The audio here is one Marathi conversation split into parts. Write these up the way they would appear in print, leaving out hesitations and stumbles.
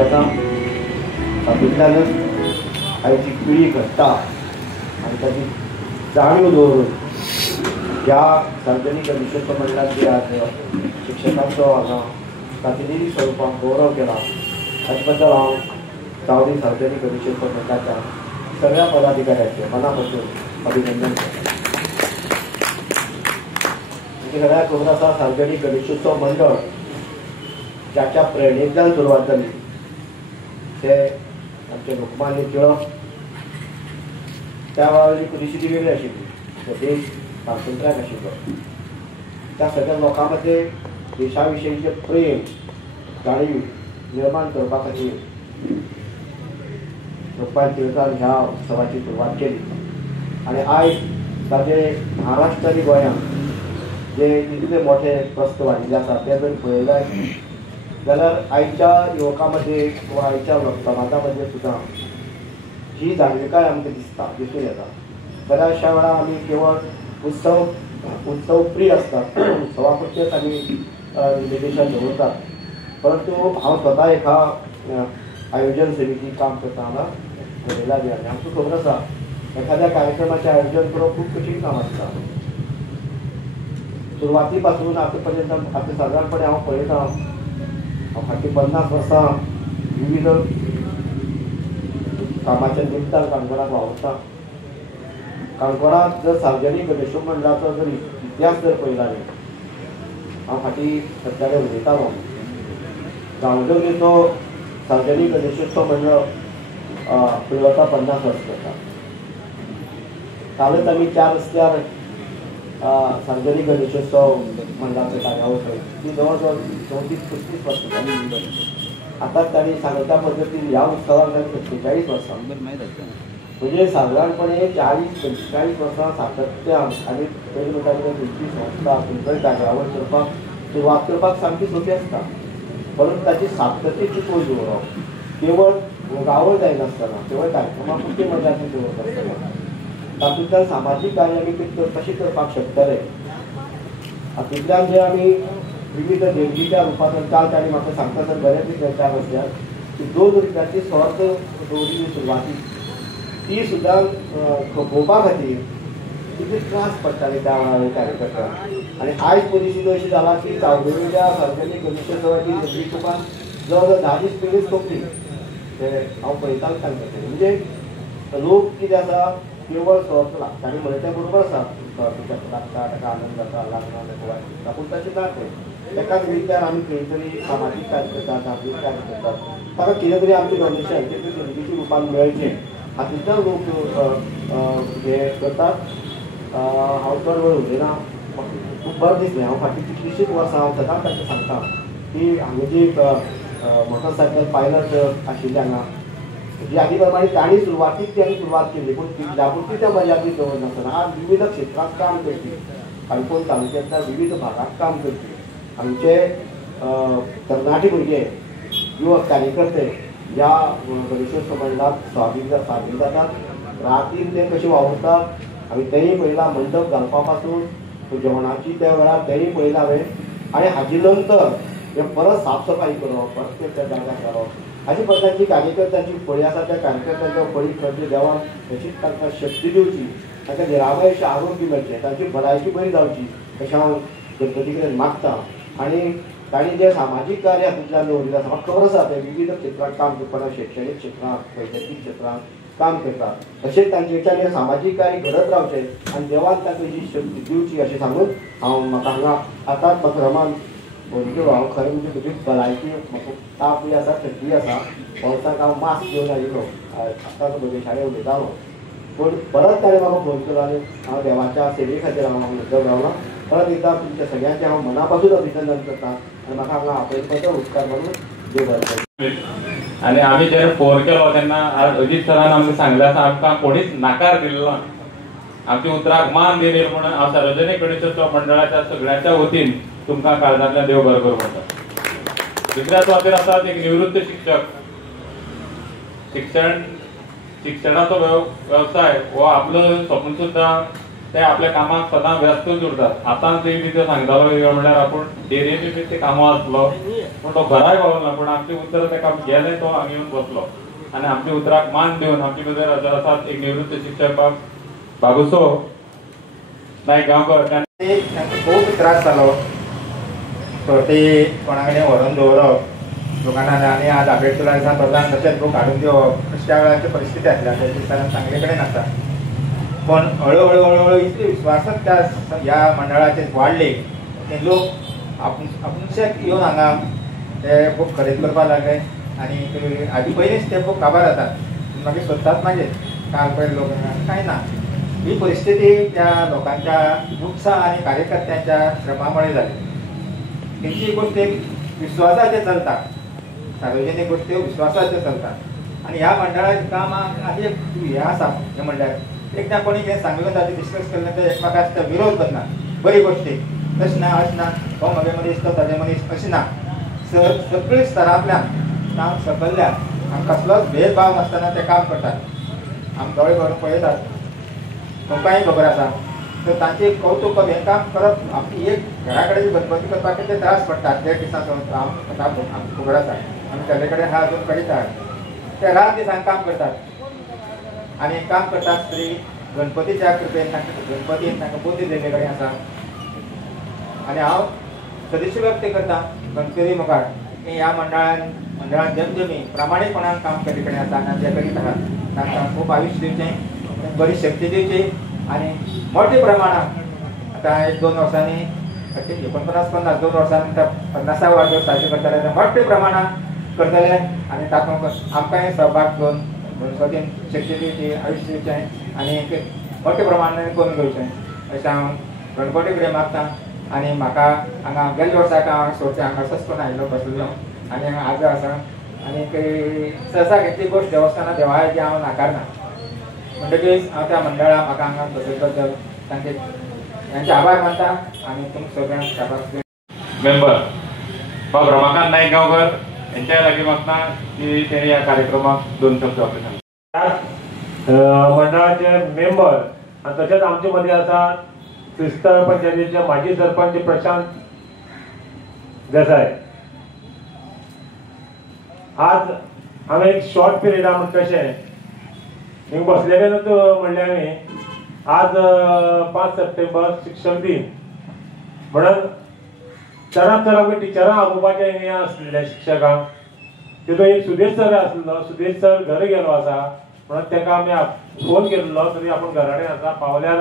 येता तातूंतल्यानच आयची पिढी घडटा आनी ताची जाणीव दवरून ह्या सार्वजनीक गणेशोत्सव मंडळान जे आज शिक्षकांचो हांगा प्रातिनिधीक स्वरुपान गौरव केला हाचे बद्दल हांव चावडी सार्वजनीक गणेशोत्सव मंडळाच्या सगळ्या पदाधिकाऱ्यांचे मनापासून अभिनंदन करता. म्हणजे सगळ्यात खबर आसा सार्वजनीक गणेशोत्सव मंडळ ज्याच्या प्रेरणेंतल्यान सुरवात जाली ते आमचे लोकमान्य टिळक. त्या वेळाची परिस्थिती वेगळी आशिल्ली, तो देश स्वातंत्र्याक आशिल्लो. त्या सगळ्या लोकां मदें देशा विशयीचें प्रेम जाणीव निर्माण करपा खातीर लोकमान्य टिळकान ह्या उत्सवाची सुरवात केली. आनी आयज ताचे महाराष्ट्र आनी गोंयांत जे इतले मोठे प्रस्त वाडिल्ले आसा ते जर पळयल्यार जाल्यार आयच्या युवकां मदें वा आयच्या समाजा मदें सुद्दां जी जाणविकाय आमकां दिसून येता. जाल्यार अशा वेळार आमी केवळ उत्सव फ्री आसतात, उत्सवा पुरतेच आमी लिमिटेशन दवरतात. परंतु हांव स्वता एका आयोजन समितीक काम करता हांगा बरयला बी आनी आमकां खबर आसा एखाद्या कार्यक्रमाचें आयोजन करप खूब कठीण काम आसता. सुरवाती पासून आतां पर्यंत आतां सादारणपणे हांव पळयता हांव फाटलीं 50 वर्सां विविध कामाच्या निमतान काणकोणाक वावुरता. काणकोणांत जर सार्वजनीक गणेशोत्सव मंडळाचो जर इतिहास जर पळयला न्ही, हांव फाटीं सद्याक उलयतालो गांवडोंगरेचो सार्वजनीक गणेशोत्सव मंडळ पिळवता 50 वर्स करता. कालच आमी 4 रस्त्यार सार्वजनीक गणेशोत्सव मंडळाचो कार्यावळ केली. ती जवळ जवळ 34-35 वर्सां जाली. आतां तांणी सांगल्या पद्दतीन ह्या उत्सवाक जाली 47 वर्सां. म्हणजे सादारणपणे 40-45 वर्सां सातत्यान आनी पयलीं म्हणटा कितें खंयची संस्था खंयचोय कार्यावळ करपाक सुरवात करपाक सामकी सोंपी आसता. परंतु ताची सातत्य टिकोवन दवरप केवळ गावळ जायनासतना केवळ कार्यक्रमा पुरती मर्यादीत दवरप आसतना तातूंतल्यान सामाजीक कार्य आमी कशी करपाक शकतले हातूंतल्यान जे आमी विविध देणगीच्या रुपांतल्यान काल ताणी म्हाका सांगता तर बऱ्यापैकी विचार आसल्यार की 2 रुपयाची सर्त दवरिल्ली सुरवाती ती सुद्दां खपोवपा खातीर कितें त्रास पडटाले त्या वेळार कार्यकर्त्यांक. आनी आयज परिस्थिती अशी जाला की चावडेच्या सार्वजनीक गणेशोत्सवाची देणगी तुपान जवळ जवळ 10 दीस पयलींच सोंपली. ते हांव पळयतां सांगता म्हणजे लोक कितें आसा केवळ सर्त लागता आनी म्हळ्ळें तें बरोबर आसा. सर्त लागता ताका आनंद जाता लागना ताका वायट दिसता पूण तशें ना तें. एकाच विचार आमी खंय तरी सामाजीक कार्य करतात धार्मीक कार्य करतात ताका कितें तरी आमचें डोनेशन कितें देणगीच्या रुपान मेळचें हातूंतल्यान लोक हे करतात. हांव चड वेळ उलयना, म्हाका खूब बरें दिसलें. हांव फाटीं कितलींशींच वर्सां हांव सदांच तांकां सांगता की हांगा जी मोटरसायकल पायलट आशिल्ली हांगा जी आदी प्रमाणे तांणी सुरवातीक ती सुरवात केली पूण तितल्या त्या मर्यादीत दवरनासतना आज विविध क्षेत्रांत काम करपी काणकोण तालुक्यांतल्या विविध भागांत काम करपी आमचे तरणाटे भुरगे युवक कार्यकर्ते ह्या गणेशोत्सव मंडळांत सहभागी जातात. रातीन ते कशे वावुरतात आमी तेंय पळयलां. मंडप घालपा पासून जेवणाची त्या वेळार तेंय पळयलां हांवें. आनी हाजे नंतर हे परत साफसफाई करप परत त्या जाग्यार घालप हाजी प्रकारची कार्यकर्त्यांची फळी आसा त्या कार्यकर्त्यांच्या फळी खर्च देवान तशीच तांकां शक्ती दिवची तांकां निरामय अशें आरोग्य मेळचें तांची भलायकी बरी जावची अशें हांव गणपती कडेन मागतां. आनी तांणी जे सामाजीक कार्य हातूंतल्यान दवरिल्लें आसा म्हाका खबर आसा ते विविध क्षेत्रांत काम करतना शैक्षणीक क्षेत्रांत वैजकीय क्षेत्रांत काम करतात तशेंच तांचेच्यान सामाजीक कार्य घडत रावचें आनी देवान तांकां जी शक्ती दिवची अशें सांगून हांव म्हाका हांगा आतांच म्हाका रमान फोन केलो. हांव खरें म्हणजे म्हजी भलायकी म्हाका ताप बी आसा थंडी आसा वर्साक हांव मास्क घेवन आयिल्लो आतांच म्हजे शाळेंत उलयतालो पूण परत ताणें म्हाका फोन केलो आनी हांव देवाच्या सेवे खातीर हांव मुद्दम रावलां. परत एकदां तुमच्या सगळ्यांचें हांव मना पासून अभिनंदन करतां आनी म्हाका हांगा आपले बद्दल उपकार म्हणून देव बरें. आणि आम्ही जेन्ना फोन केलो तेन्ना अजित सरान आमकां सांगलें आसा आमकां कोणीच नाकार दिल्लो ना. आमच्या उतराक मान दिले म्हणून हांव सार्वजनीक गणेशोत्सव मंडळाच्या सगळ्यांच्या वतीन तुमकां काळजांतल्यान देव बरें करूं म्हणटा. दुसऱ्या सुवातेर आसात एक निवृत्त शिक्षक. शिक्षणाचो वेवसाय हो आपलं स्वप्न सुद्दां ते आपल्या कामाक सदां व्यस्तच उरतात. आतां ते तिथे सांगतालो वेगळो म्हणल्यार आपूण डेरेनी बी ते कामां आसलो पूण तो घराय पावलो पण आमचे उतर तेका गेले तो हांगा येवन बसलो आनी आमच्या उतराक मान दिवन आमचे भितर हजर आसात एक निवृत्त शिक्षक बाबूसो नायक गांवकर. तांकां खूब त्रास जालो सर्ती कोणा कडेन व्हरून दवरप दुकानार आनी आज आंबेडकरा दिसा प्रधान तशेंच बूक हाडून दिवप अशा त्या वेळाची परिस्थिती आसल्या त्या दिसांनी सांगले कडेन आसा. पण हळू इतले विश्वासच त्या ह्या मंडळाचे वाडले ते लोक आपुणशेच येवन हांगा ते बूक खरेदी करपाक लागले आनी आदी पयलींच ते बूक काबार जातात मागीर सोदतात मागीर काल पयले लोक कांय ना. ही परिस्थिती त्या लोकांच्या उत्साह आणि कार्यकर्त्यांच्या श्रमामुळे झाली. त्यांची गोष्ट एक विश्वासाचे चलता सार्वजनिक गोष्टी विश्वासाचे चलतात आणि ह्या मंडळाचे काम आधी एक हे आसा हे म्हणल्यार एकदा कोणी कितें सांगलें ताचे डिस्कस केलें ते एकमेकांचा विरोध करना बरी गोष्टी तशें ना अशें ना हो म्हगे मनीस तो ताजे मनीस अशें ना. सगळ्या स्तरांतल्यान काम सकयल्यान आमी कसलोच भेदभाव नासतना ते काम करतात. आमी दोळे भरून पळयतात तुमकांय खबर आसा तर तांचे कौतुक हें काम करप आपली एक घरा कडेन गणपती करपाक कितें त्रास पडटात ते दिसांचो आमकां खबर आसा आमी तेजे कडेन हा अजून कळितात ते रात दिसान काम करतात आनी काम करतात तरी गणपतीच्या कृपेन तांकां गणपतीन तांकां बुद्धी दिल्ले कडेन आसा. आनी हांव सदिच्य व्यक्त करता गणपती मुखार की ह्या मंडळान जमजमी प्रामाणीकपणान काम केल्ले कडेन आसा आनी जे करीत आसात तांकां खूब आयुश्य दिवचें बरी शक्ती दिवची आनी मोठ्या प्रमाणात आतां 1-2 वर्सांनी 49-50 2 वर्सांनी 50 वाडदिवस साजरे करतले मोठ्या प्रमाणात करतले आनी तातूंत आमकांय सहभाग घेवन गणपतीन शक्ती दिवची आयुश्य दिवचें आनी मोठ्या प्रमाणान करून घेवचें अशें हांव गणपती कडेन मागतां. आनी म्हाका हांगा गेल्ले वर्साक हांव सोडचें हांगासर करून आयिल्लो बसलो आनी हांगा आज आसा आनी सहसा घेतली गोश्ट देवस्थाना देवाची हांव नाकारना म्हणटकीच हांव त्या मंडळाक म्हाका हांगा बसयल्लो तांचे तांचे आभार मानता आनी तुमकां सगळ्यांक शाबास मेंबर बाब रमाकांत नायक गांवकर यांच्या लागीं मागता की तेणी ह्या कार्यक्रमाक 2 शब्द आपले सांगतात. मंडळाचे मेंबर आनी तशेंच आमचे मदीं आसा क्रिस्तांव पंचायतीचे माजी सरपंच प्रशांत देसाय. आज हांवें एक शॉर्ट पिरियडा म्हणटा तशें हिंग बसलेलेच म्हणलें हांवें आज 5 सप्टेंबर शिक्षक दिन म्हणून चरांक टिचरां आपोवपाचें हें आसलेलें शिक्षकांक तितून एक सुदेश सर आसलो. सुदेश सर घर गेलो आसा म्हणून ताका आमी फोन केल्लो तरी आपूण घरा कडेन आसा पावल्यार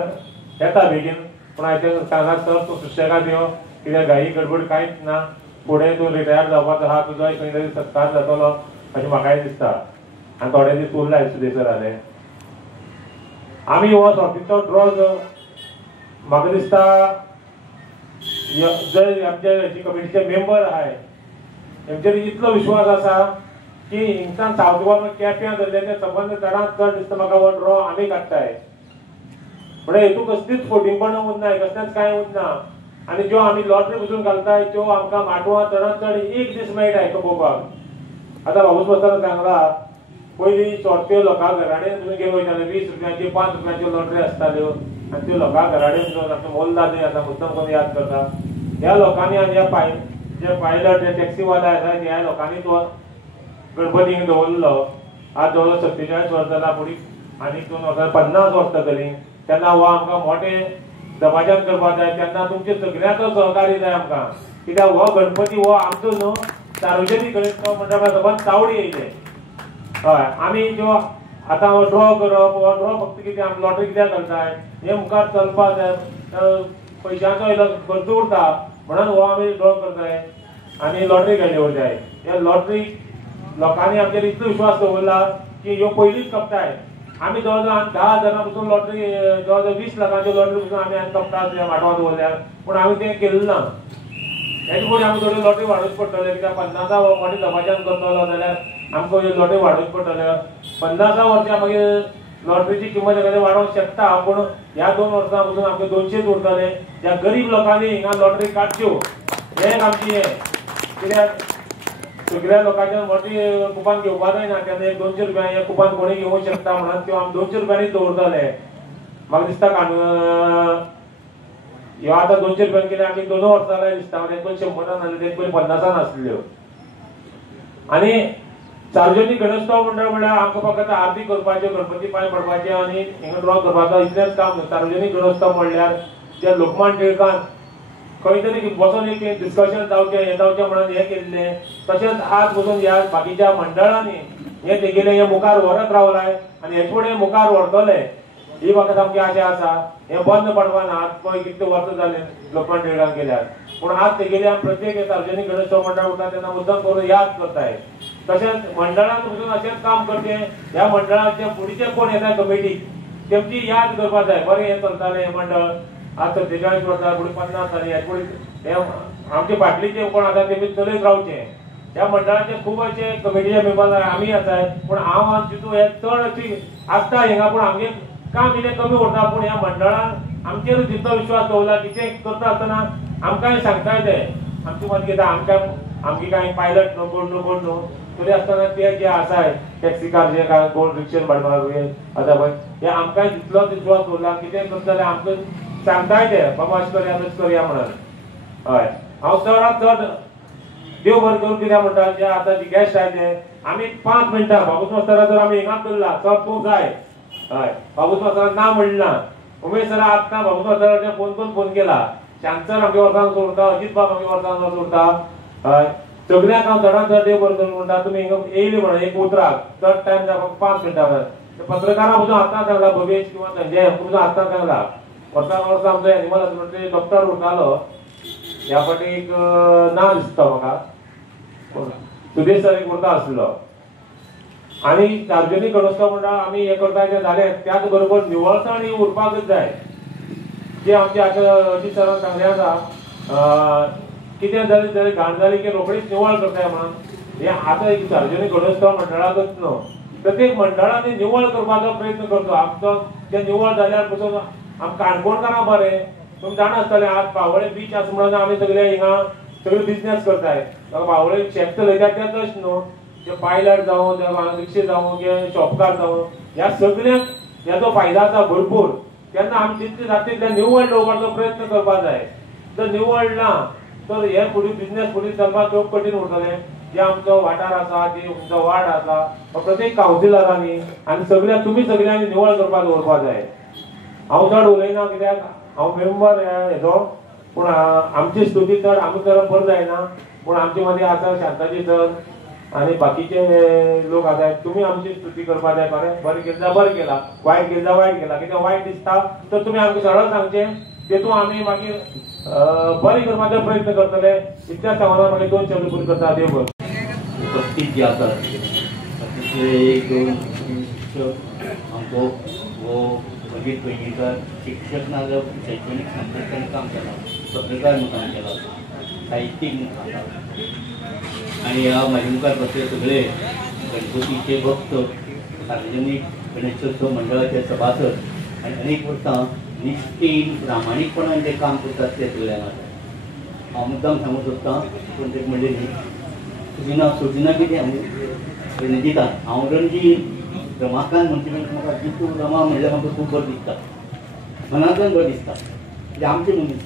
येता बेगीन पूण हांवें सांगला सर तूं सुशेगाद यो कित्याक घाई गडबड कांयच ना फुडें तूं रिटायर जावपाचो आहा तुजो खंय तरी सत्कार जातलो अशें म्हाकाय दिसता आनी थोडे दीस उरलाय सुदेश सर जाले. आमी हो सॉफीचो ड्रॉ म्हाका दिसता जर आमचे हेची कमिटीचे मेंबर आहाय तेंचेर इतलो विश्वास आसा की हिंगसान सावथ गोवा केप्यां धरलेले संबंद चडांत चड दिसता म्हाका हो ड्रॉ आमी काडटाय म्हणजे हेतून कसलीच फोटिंगपण उरना कसलेंच कांय उरना आनी ज्यो आमी लॉटरी पसून घालताय त्यो आमकां माटवां चडांत चड एक दीस मेळटा हेका पळोवपाक. आतां बाबूस बसताना सांगला पयलीं चोडप्यो लोकां घराडेन तुमी गेलो वयताले 20 रुपयांची 5 रुपयांच्यो लॉटरी आसताल्यो आनी त्यो लोकां घराडेन घेवन आतां मोल्ला न्ही आतां मुद्दम कोण याद करता ह्या लोकांनी आनी ह्या जे पायलट जे टॅक्सीवाले आसा ह्या लोकांनी तो गणपतीक दवरलो. आज जवळ 47 वर्सां जालां फुडें आनी 2 वर्सां 50 वर्सां जातलीं तेन्ना हो आमकां मोठें दबाज्यान करपाक जाय. तेन्ना तुमचे सगळ्यांचो सहकार्य जाय आमकां कित्याक हो गणपती हो आमचो न्हू सार्वजनीक गणेश मंडळ सबंद चावडी येयले. हय आमी ज्यो आतां हो ड्रॉ करप हो ड्रॉ फक्त कितें आमी लॉटरी कित्याक घालताय हें मुखार चलपाक जाय पयशांचो इलो खर्च उरता म्हणून हो आमी ड्रॉ करताय आनी लॉटरी घाल्यो जाय. ह्या लॉटरी लोकांनी आमचेर इतलो विश्वास दवरला की ह्यो पयलींच कपताय. आमी जवळ जवळ 10,000 पसून लॉटरी जवळ जवळ 20 लाखांची लॉटरी पसून आमी कपतात माटवां दवरल्यार पूण आमी तें केलें ना. हेजे फुडें आमी थोडी लॉटरी वाडोवची पडटली कित्याक 50 मोठे दबाज्यान करतलो जाल्यार आमकां ह्यो लॉटरी वाडोवची पडटल्यो. 50 वर्सां मागीर लॉटरीची किंमत एखादी वाडोवंक शकता पूण ह्या 2 वर्सां पसून आमकां 200 उरतले. ज्या गरीब लोकांनी हिंगा लॉटरी काडच्यो हें आमची हें कित्याक सगळ्या लोकांच्या मोठी कुपान घेवपाक जायना तेन्ना 200 रुपया हें कुपान कोणी घेवंक शकता म्हणून त्यो आमी 200 रुपयांनीच दवरतले. म्हाका दिसता ह्यो आतां 200 रुपयान केले आनी 2 वर्सां जाल्यार दिसता म्हणजे 100 नासले ते 50 नासल्यो. आनी सार्वजनीक गणेशोत्सव मंडळ म्हळ्यार आमकां फकत आरती करपाच्यो, गणपती पांय पडपाचे आनी हिंगा ड्रॉ करपाचो इतलेंच काम न्हू. सार्वजनीक गणेशोत्सव म्हणल्यार जे लोकमान्य टिळकान खंय तरी बसून एक डिस्कशन जावचें हें जावचें म्हणून हें केल्लें. तशेंच आज बसून ह्या बाकीच्या मंडळांनी हें तेगेलें हें मुखार व्हरत रावलाय आनी हे फुडें मुखार व्हरतले ही म्हाका सामकी आशा आसा. हें बंद पडपा ना. आज पळय कितले वर्सां जालें लोकमान्य टिळकान केल्यार, पूण आज तेगेल्या प्रत्येक सार्वजनीक गणेशोत्सव मंडळ उरता तेन्ना मुद्दाम करून याद करताय. तशेंच मंडळांत वचून अशेंच काम करचें. ह्या मंडळाचे फुडीचे कोण येता कमिटीक तेमची याद करपाक जाय. बरें हें चलतालें हें मंडळ आज 47 वर्सां फुडें 50 जालीं. हे फुडें हे आमचे फाटलीं जे कोण आसा तेमी चलयत रावचें. ह्या मंडळाचे खूब अशे कमिटीचे मेंबर आमी आसाय, पूण हांव चिंतू हे चड अशी आसता हिंगा, पूण आमगे काम इल्लें कमी उरता. पूण ह्या मंडळान आमचेर जितलो विश्वास दवरला कितें करता आसतना आमकांय सांगताय ते आमची मत कितें आमगे कांय पायलट न्हू कोण न्हू तरी आसतना ते जे आसाय टॅक्सी कार जे काय कोण रिक्षेन भाडमार आसा पळय हे आमकांय जितलो विश्वास दवरला कितें करता जाल्यार आमकां सांगताय ते बाबा अशें करया म्हणून. हय हांव चडांत चड देव बरें करूं कित्याक म्हणटा जे आतां जे गॅस्ट आयले आमी 5 मिनटां बाबूस मास्तरा जर आमी हिंगा करला सर तूं जाय. हय बाबूस मास्तरान ना म्हणना. उमेश सर आतां बाबूस मास्तराचे फोन केला. शांत सर आमगे वर्सान सोडटा, अजीत बाब आमगे वर्सान सोडटा. हय सगळ्यांक हांव चडांत चड देव बरें करूं म्हणटा. तुमी हिंगा येयली म्हणून एक उतराक चड टायम जावं 5 मिनटां. पत्रकारां पसून आतां सांगला भवेश किंवा संजय पसून आतां सांगला. वर्सान आमचो एनिमल हजबंड्री डॉक्टर उरतालो ह्या फाटी एक ना दिसता म्हाका सुदेश सर एक उरता आसलो. आनी सार्वजनीक गणेशोत्सव मंडळ आमी हे करता ते जालें. त्याच बरोबर निवळसाण ही उरपाकच जाय. जे आमचे आतां अजीत सरान सांगलें आसा कितें जालें जाल्यार घाण जाली की रोखडीच निवळ करताय म्हणून. हे आतां एक सार्वजनीक गणेशोत्सव मंडळाकच न्हू प्रत्येक मंडळांनी निवळ करपाचो प्रयत्न करचो. आमचो जे निवळ जाल्यार पसून आमकां काणकोणकारां बरें. तुमी जाणा आसतलें आज पावोळे बीच आसा म्हणून आमी सगळे हिंगा सगळे बिजनेस करताय. पावोळे शेत चलयतात ते तशें न्हू जे पायलट जावं रिक्षा जावं जे शॉपकार जावं ह्या सगळ्यांक ह्याचो फायदो आसा भरपूर. तेन्ना आमी जितले जाता तितले निवळ दवरपाचो प्रयत्न करपाक जाय. जर निवळ ना तर हे फुडें बिजनेस फुडें चलपाक खूब कठीण उरतलें. जे आमचो वाठार आसा जे आमचो वार्ड आसा प्रत्येक कावन्सिलरांनी आनी सगळ्या तुमी सगळ्यांनी निवळ करपाक दवरपाक जाय. हांव चड उलयना कित्याक हांव मेंबर हेजो, पूण आमची स्तुती चड आमी करप बरें जायना. पूण आमचे मदीं आसा शांताजी सर आनी बाकीचे लोक आसात. तुमी आमची स्तुती करपाक जाय. बरें केलें जाल्यार बरें केलां, वायट केलें जाल्यार वायट केलां. कित्याक वायट दिसता तर तुमी आमकां सरळ सांगचें. तेतून आमी मागीर बरें करपाचो प्रयत्न करतले. इतल्या सांगून मागीर 2 शब्द पुरो करता. देव बरें. उपस्थित जे आसात एक आमचो हो अजीत पैंगीणकर शिक्षक नाजाल्यार शैक्षणीक संस्थेन काम केलां, पत्रकार म्हणून काम केलां, साहित्यीक म्हणून काम केलां. आनी ह्या म्हाजे मुखार बसले सगळे गणपतीचे भक्त, सार्वजनीक गणेशोत्सव मंडळाचे सभासद आनी अनेक वर्सां निश्चीन प्रामाणीकपणान जे काम करतात ते सगळ्यांक आसा. हांव मुद्दाम सांगूंक सोदतां पूण ते म्हणले न्ही सुजना कितें रणजितान हांव रणजीत रमाकांत म्हणचे म्हाका जितू रमा म्हणल्यार म्हाका खूब बरें दिसता, मनांतल्यान बरें दिसता. म्हणजे आमचे मनीस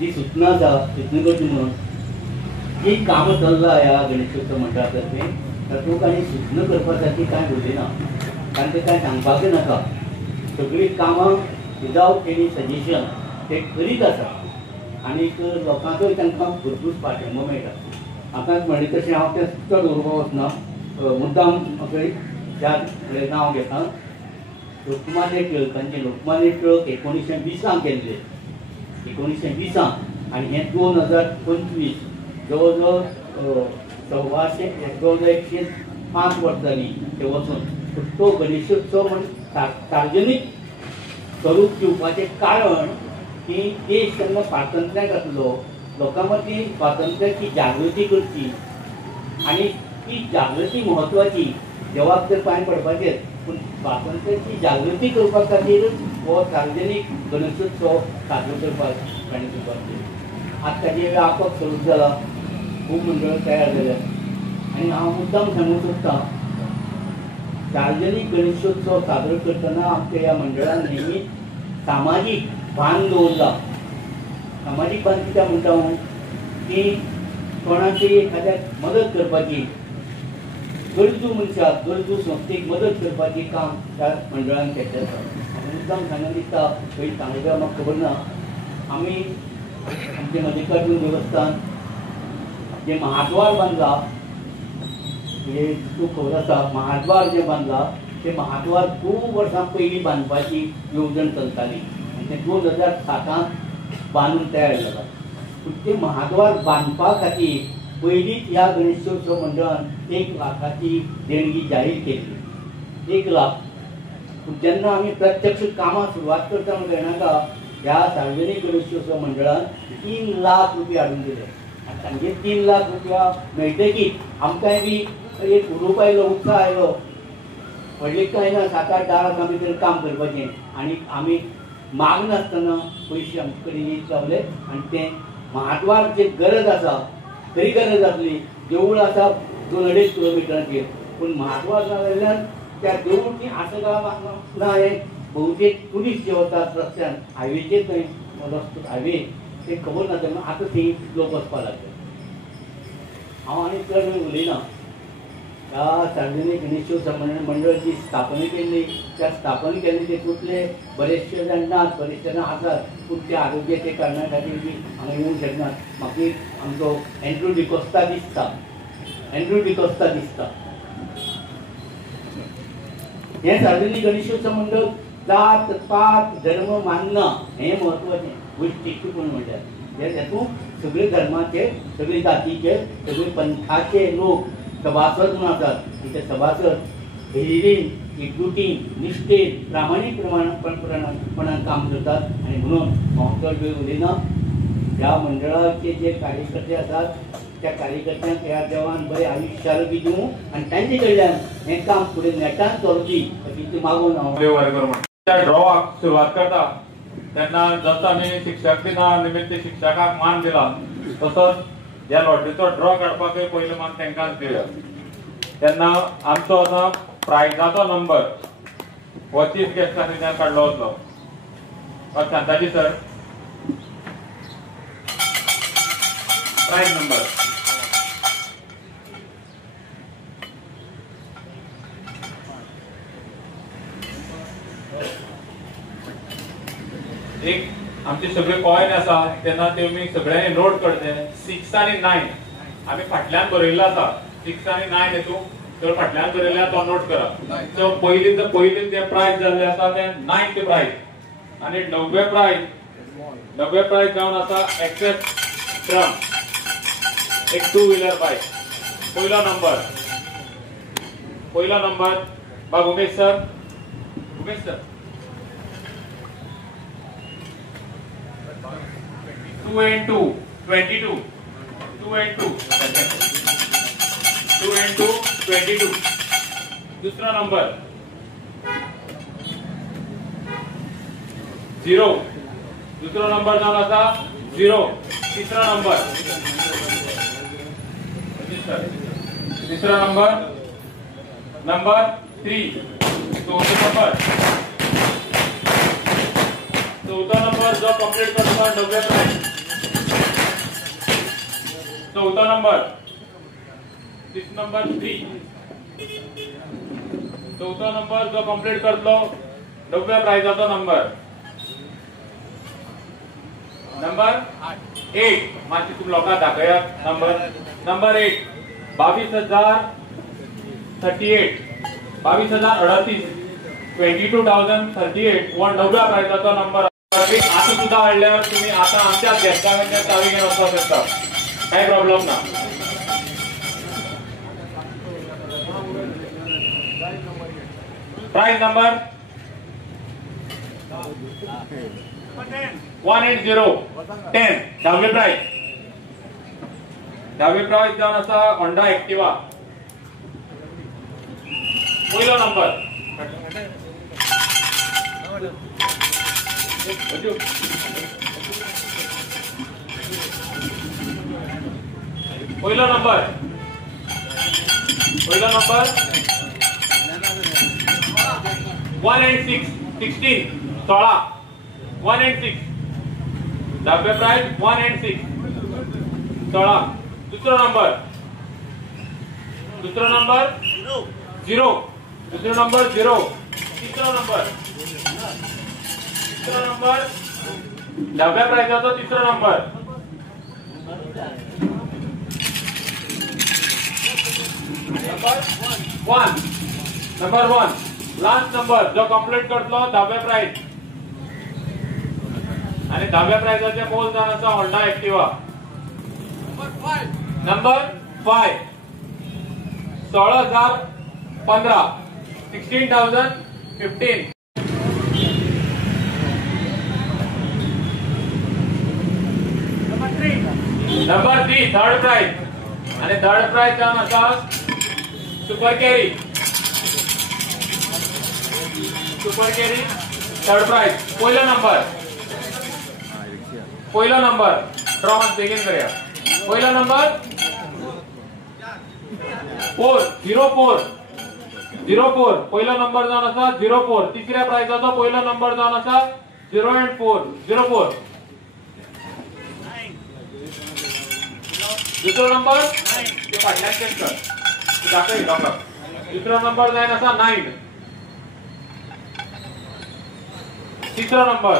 जी सूचना आसा सूचना करची म्हणून जी कामां चल्ला ह्या गणेशोत्सव मंडळा तर्फे तातूंत आनी सूचना करपा सारकी कांय उरलेना. कारण ते कांय सांगपाकूय नाका. सगळीं कामां विदावट एनी सजेशन ते करीत आसा आनीक लोकांचोय तांकां भरपूर पाठिंबो मेळटा. आतांच म्हणले तशें हांव तें चड उलोवपाक वचना. मुद्दाम म्हाका याद नांव घेता. लोकमान्य टिळकांचे लोकमान्य टिळक 1920 केल्ले 1920 आनी हें 2025 जवळ जवळ 105 वर्सां जालीं ते वचून. तो गणेशोत्सव म्हण सार्वजनीक स्वरूप दिवपाचें कारण की देश तेन्ना स्वातंत्र्याक आसलो. लोकां मदीं स्वातंत्र्याची जागृती करची आनी ती जागृती म्हत्वाची. देवाक तर पांय पडपाचें पूण स्वातंत्र्याची जागृती करपा खातीर हो सार्वजनीक गणेशोत्सव साजरो करपाक आतां ताजेर व्यापक स्वरूप जाला. खूब मंडळ तयार जाल्यात. आनी हांव मुद्दाम सांगूंक सोदतां सार्वजनिक गणेशोत्सव साजरा करताना आमच्या या मंडळान नेहमी सामाजिक भान दवरला. सामाजिक भान कित्याक म्हणटा हांव की कोणाची एखाद्याक मदत करपाची, गरजू मनशाक गरजू संस्थेक मदत करपाची काम त्या मंडळान केल्लें आसा. मुद्दाम सांगून दिसता पयलीं सांगल्या म्हाका खबर ना, आमी आमचे मल्लिकार्जून देवस्थान जे महाद्वार बांदला, म्हणजे खूब खबर आसा महाद्वार जे बांदला ते महाद्वार खूब वर्सां पयलीं बांदपाची येवजण चलताली आनी ते 2007 बांदून तयार जाला. पूण ते महाद्वार बांदपा खातीर पयलींच ह्या गणेशोत्सव मंडळान 1 लाखाची देणगी जाहीर केली. 1 लाख. पूण जेन्ना आमी प्रत्यक्ष कामां सुरवात करता म्हणटा ह्या सार्वजनीक गणेशोत्सव मंडळान 3 लाख रुपया हाडून दिले. आनी तांचे 3 लाख रुपया मेळटकीच आमकांय बी एक उरूप आयलो, उत्साह आयलो. व्हडले कांय ना, 7-8-10 लाखां भितर काम करपाचें आनी आमी मागनासतना पयशे आमचे कडेन येत रावले. आनी तें महाद्वार जे गरज आसा खरी गरज आसली. देवूळ आसा 2-2.5 किलोमिटराचेर, पूण महाद्वार जाल्ल्यान त्या देवूळ आसगांव ना हे बहुतेक ट्युरिस्ट जे वतात रस्त्यान हायवेचेर थंय रस्तो हायवे ते खबर ना तेन्ना आतां थंय लोक वचपाक लागले. हांव आनी चड उलयना. ह्या सार्वजनीक गणेशोत्सव मंडळ जी स्थापन केल्ली त्या स्थापन केल्ली तेतूंतले बरेचशे जाण नात, बरेचशे जाण आसात, पूण ते आरोग्याच्या कारणा खातीर बी हांगा येवंक शकनात. म्हाका एक आमचो एंड्रू डिकोस्ता दिसता. हे सार्वजनीक गणेशोत्सव मंडळ जात पात धर्म मानना हे म्हत्वाचें गोष्टीकून म्हणटात. हेतूंत सगळे धर्माचे, सगळे जातीचे, सगळे पंथाचे लोक सभासद म्हणून आसात. ते सभासद धैर्येन, एकजुटीन, निश्ठेन, प्रामाणीकपणान काम करतात. आनी म्हणून हांव चड वेळ उलयना. ह्या मंडळाचे जे कार्यकर्ते आसात त्या कार्यकर्त्यांक ह्या देवान बरें आयुश्य आरोग्य दिवं आनी तांचे कडल्यान हें काम फुडें नेटान चलची अशी ती मागून हांव ड्रॉवाक सुरवात करता तेन्ना जसो आमी शिक्षक दिना निमित्त शिक्षकाक मान दिला तसोच ह्या लॉटरीचो ड्रॉ काडपाकय पयलो मान तांकांच दिवया. तेन्ना आमचो आसा प्रायजाचो नंबर हो चीफ गेस्टान काडलो वतलो. शांताजी सर, प्राइज नंबर एक आमचे सगळे कॉइन आसा तेन्ना तुमी सगळ्यांनी नोट करचे. 6 आनी 9 आमी फाटल्यान बरयल्लो आसा. 6 आनी 9 हेतून तर फाटल्यान बरयल्ल्या तो नोट करा. सो पयलीं जे प्राइज जाल्ले आसा ते 9th प्राइज आनी 9वे प्राइज जावन आसा एक्सेस ट्रम, एक 2 व्हीलर बाइक. पहिलो नंबर बाग उमेश सर. 2 and 2 22. 2 and 2 22. दूसरा नंबर 0. दूसरा नंबर जावन आसा 0. तीसरा नंबर नंबर 3. चौथा नंबर जो कंप्लीट करता 9वे प्राइज. चौथा नंबर 3. चौथा नंबर जो कंप्लीट करतलो 9व्या प्राइजाचो नंबर 8. मातशी तुम्ही लोकांक दाखयात. नंबर 8 22,038. 22,038. 22,038 हो 9व्या प्राइजाचो नंबर. आता सुद्धा हाडल्यार तुम्ही आता आमच्या गेस्टांच्या चावी घेऊन वचपाक शकता. काही प्रॉब्लेम ना. Price number 180 10. 10वे प्राइज जावन आसा होंडा एक्टिवा. पहिलो नंबर 1 and 6 16 16 1 and 6 10वे प्राइस 1 and 6 16 दूसरा नंबर 0 दूसरा नंबर 0 तीसरा नंबर 10व्या प्राइसचा तीसरा नंबर नंबर 1 लास्ट नंबर जो कंप्लीट करतलो 10व्या प्राइस आणि 10व्या प्राइसाचे मोलदान आसा Honda Activa number 5 16,015 16,015 number 3 third price आणि थर्ड प्राइस जावन आसा सुपर कॅरी थर्ड प्राइस पहिलो नंबर ड्रॉ बेगीन करूया पहिलो नंबर 4 04 पहिलो नंबर जावन आसा 04 तिसऱ्या प्राइसाचो पहिलो नंबर जावन आसा 0 and 4 04 दुसरो नंबर ते फाटल्यान चेक कर दाखय डॉक्टर दुसरो नंबर जायन आसा 9 तिसरो नंबर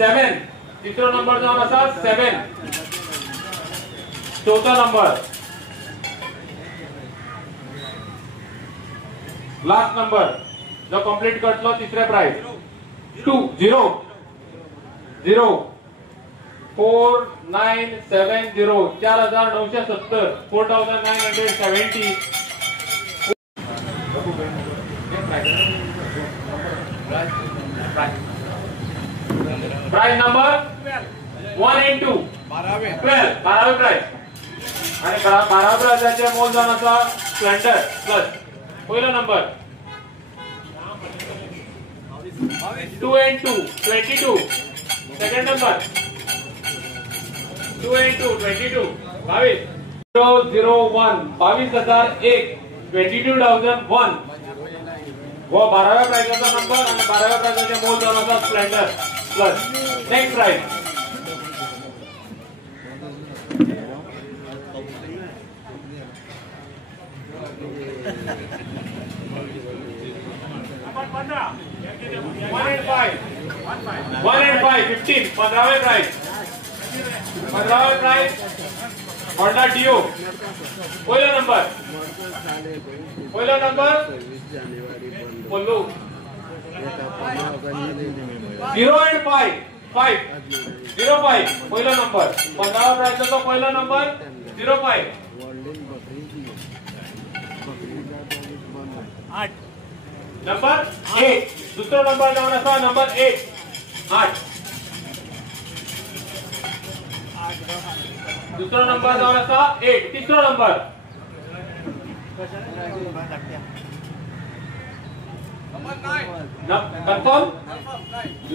7 तिसरो नंबर जावन आसा 7 चौथा नंबर लास्ट नंबर जो कंप्लीट करतलो तिसरे price 2 0 4970 4970 4970 price number 1 and 2 12 price आणि 12 प्राइसाचे मोल जावन आसा स्प्लेंडर प्लस पहिलो number 2 and 2 22 second number 2 and 2 22 22 001 22,001 22,001 वो 12व्या प्राइसाचा नंबर आणि 12व्या प्राइसाचे मोल जावन आसा Splendor Plus next price One and five 15 15वे प्राइस होंडा डिओ पहिलो नंबर बोलू 0 and 5 05 पहिलो नंबर 15वा प्राइसचा पहिलो नंबर 05 नंबर 8 दुसरा नंबर जावन आसा नंबर 8 दूसरा नंबर जावन आसा 8 तीसरा नंबर कंफर्म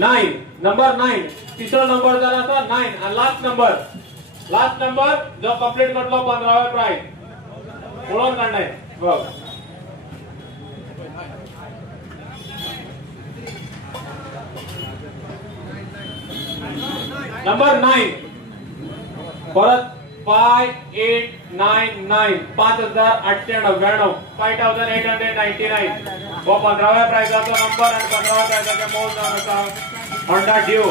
9 नंबर 9 तीसरा नंबर जावन आसा 9 आणि लास्ट नंबर जो कंप्लीट करतलो 15वे प्राइस पळोवन काढलाय बघ नंबर 9 परत 5899 5899 5899 वो 15व्या प्राइसाचा नंबर आणि 15व्या प्राइसाचे मोल जावन आसा होंडा डिओ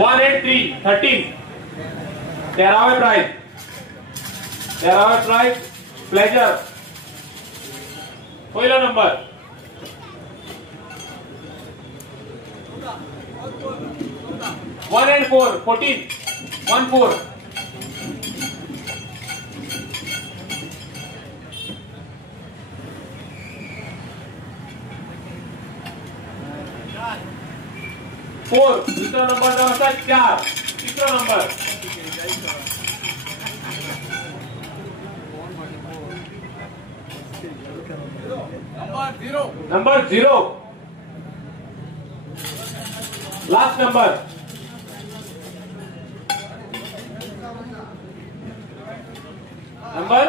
One and 3 13 13वे प्राइस प्लेजर पहिलो नंबर 1 and 4 14 1 4 4 दूसरा नंबर जावन आसा 4 तीसरा number 5 number 0. Last number. Number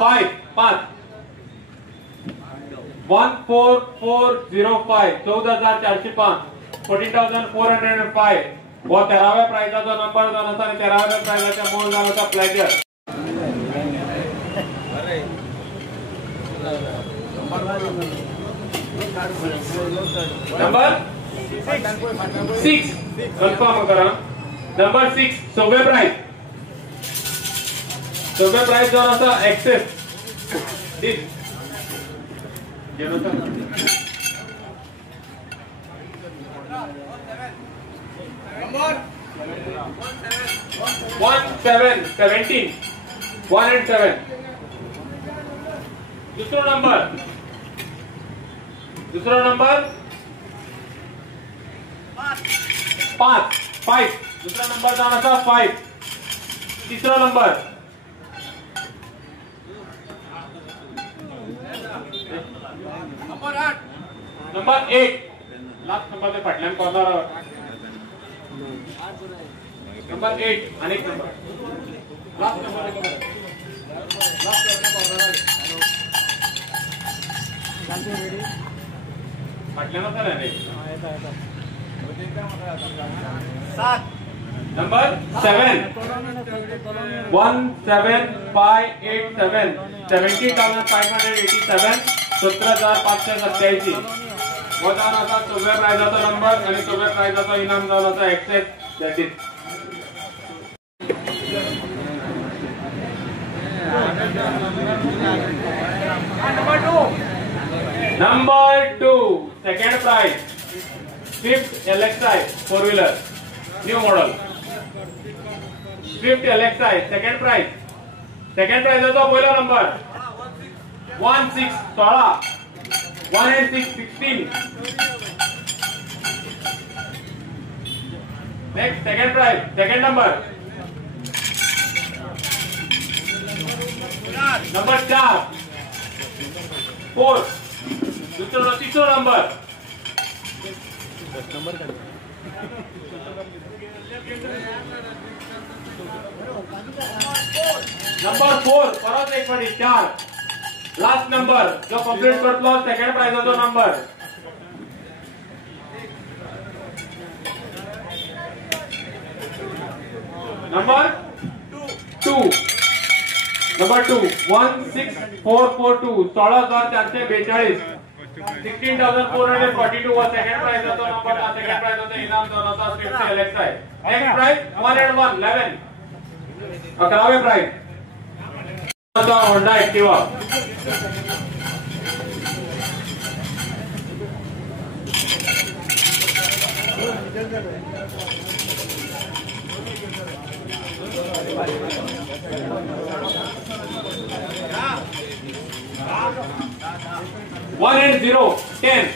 5. 14405 14,405 14,405 व 13व्या प्राइजाचा नंबर जाऊन असा आणि 13व्या प्राइजाच्या मोल जाऊन असा प्लॅजर. नंबर 6 कन्फर्म करा. नंबर 6 सगळे प्राइस जाऊन असा एक्सेस दिस Number 17 1 and 7. दूसरा नंबर 5 दूसरा नंबर जाना था 5. तीसरा नंबर नंबर 8 लास्ट नंबर पे फाटल्यान कॉर्नर नंबर 8 अनेक नंबर लास्ट नंबर फाटल्यान सर नंबर 7 17587 70,587 17,587 व जाऊन असा 4व्या प्राइजाचा नंबर आणि 4व्या प्राइजाचा इनाम जाऊन असा एक्सेस that is number 2 second prize Swift LXi 4-wheeler new model Swift LXi second prize होता पहिला number 16 16 1 and 6 16. Next second prize second number 4 4 तीसरा नंबर नंबर 4 परत एक मिनिट 4 लास्ट नंबर जो कंप्लीट करतो सेकंड प्राइजाचो नंबर नंबर 2 16442 16,442 16,442 व सेकंड प्राइजाचो नंबर सेकंड प्राइजाचो इनाम जावन आसा Swift LXi. Next prize 1 and 1 11 11वे prize Honda Activa One and 0 10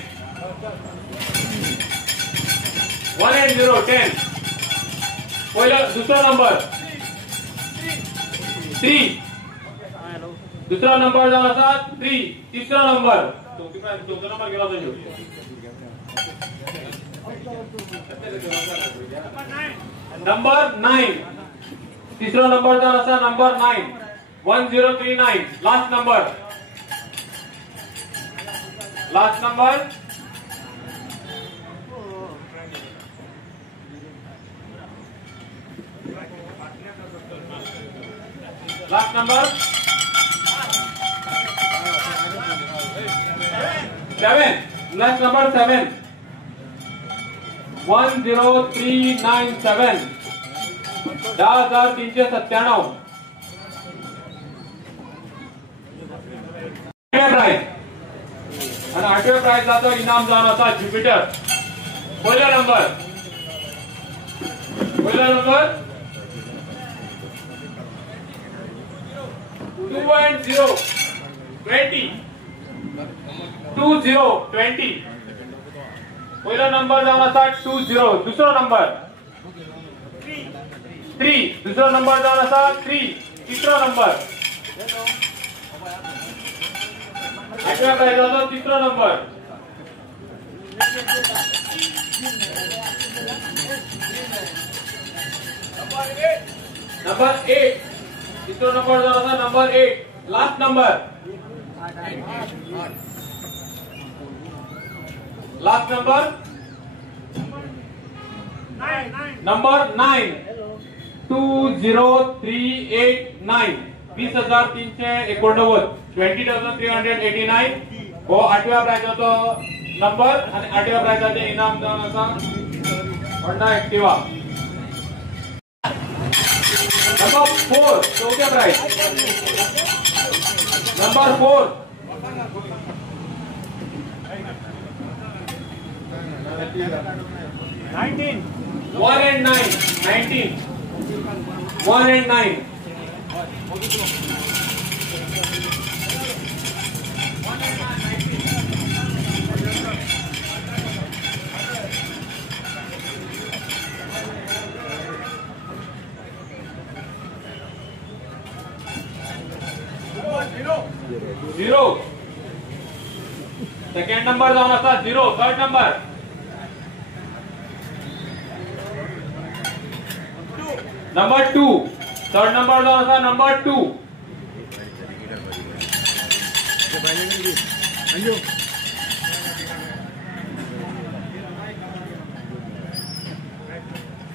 1 and 0 10 पहिला दूसरा नंबर 3 दूसरा नंबर झाला था 3 तीसरा नंबर चौथा नंबर गेला तो नंबर 9 तीसरा नंबर झाला था number 9 1039 last number last number last number 7 last number 7 10397 10,397 prize आणि 8व्या प्राइजाचं इनाम जाऊन असा ज्युपिटर पहिला नंबर 2 and 0 20 20 पहिला नंबर जाऊन असा 20 दुसरा नंबर 3 दुसरा नंबर जाऊन असा 3 तीसरा नंबर 8 8व्या प्राइजाचा तिसरा नंबर. नंबर 8 तिसरा नंबर जो होता number 8 last number. Last number number 9 20389 20,389 20,389 हो 8व्या प्राइजाचो नंबर आणि 8व्या प्राइजाचे इनाम जावन आसा होंडा एक्टिवा. नंबर 4 चौथ्या price. Number 4 19 1 and 9 19 1 and 9 0 second number जावन आसा 0 third number. Number 2 third number जावन आसा number 2.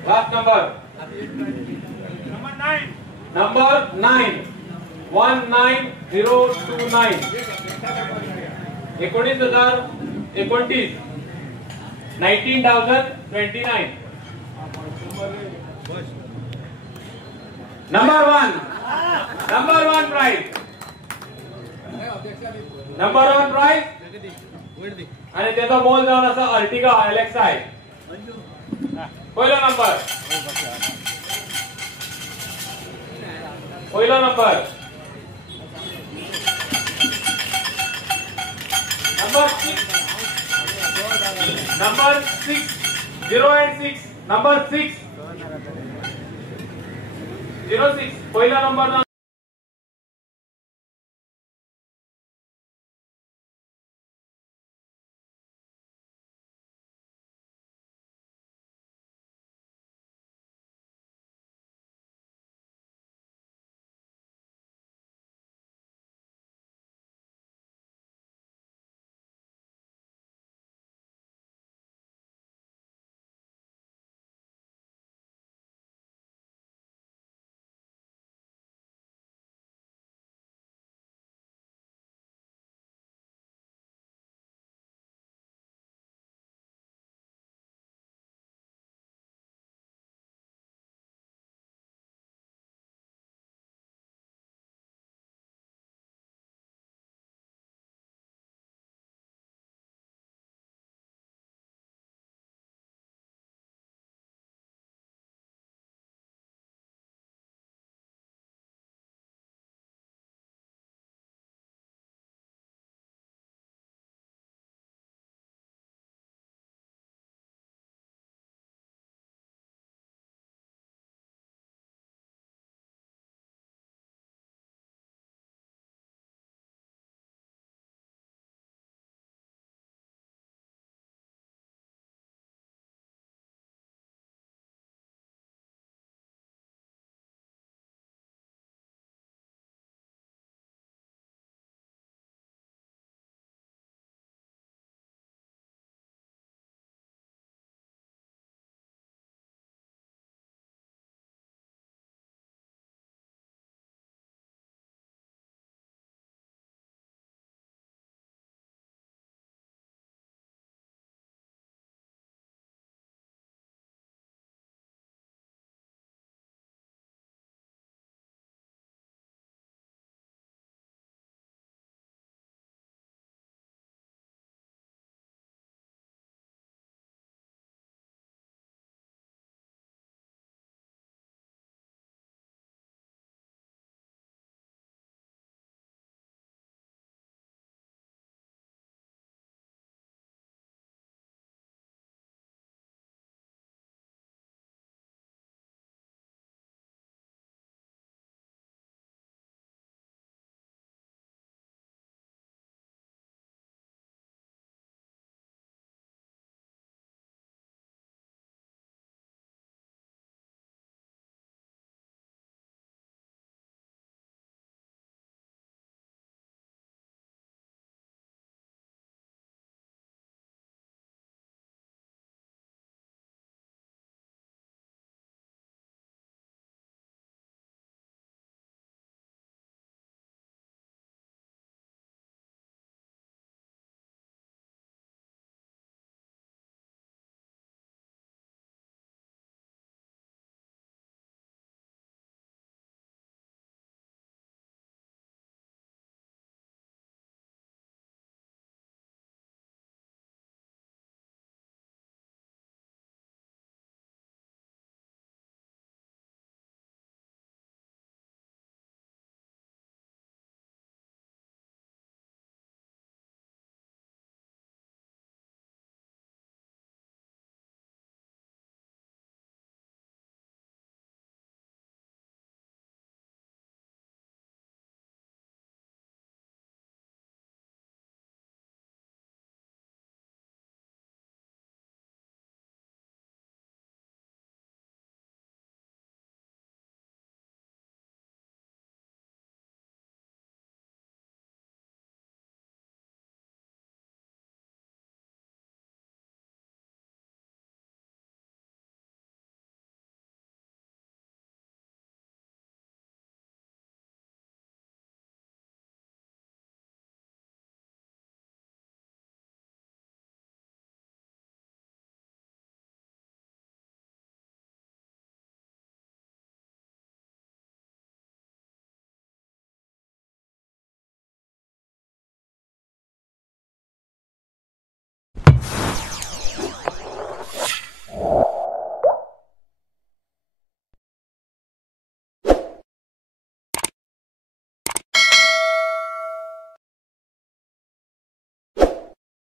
Last number number 9 19029 19,029 19,029. Number 1 prize. Number 1 prize आणि त्याचा मोल जाऊन असा अर्टिगा LXi. पहिला नंबर नंबर 6 0 and 6 नंबर 6 06 पहिला नंबर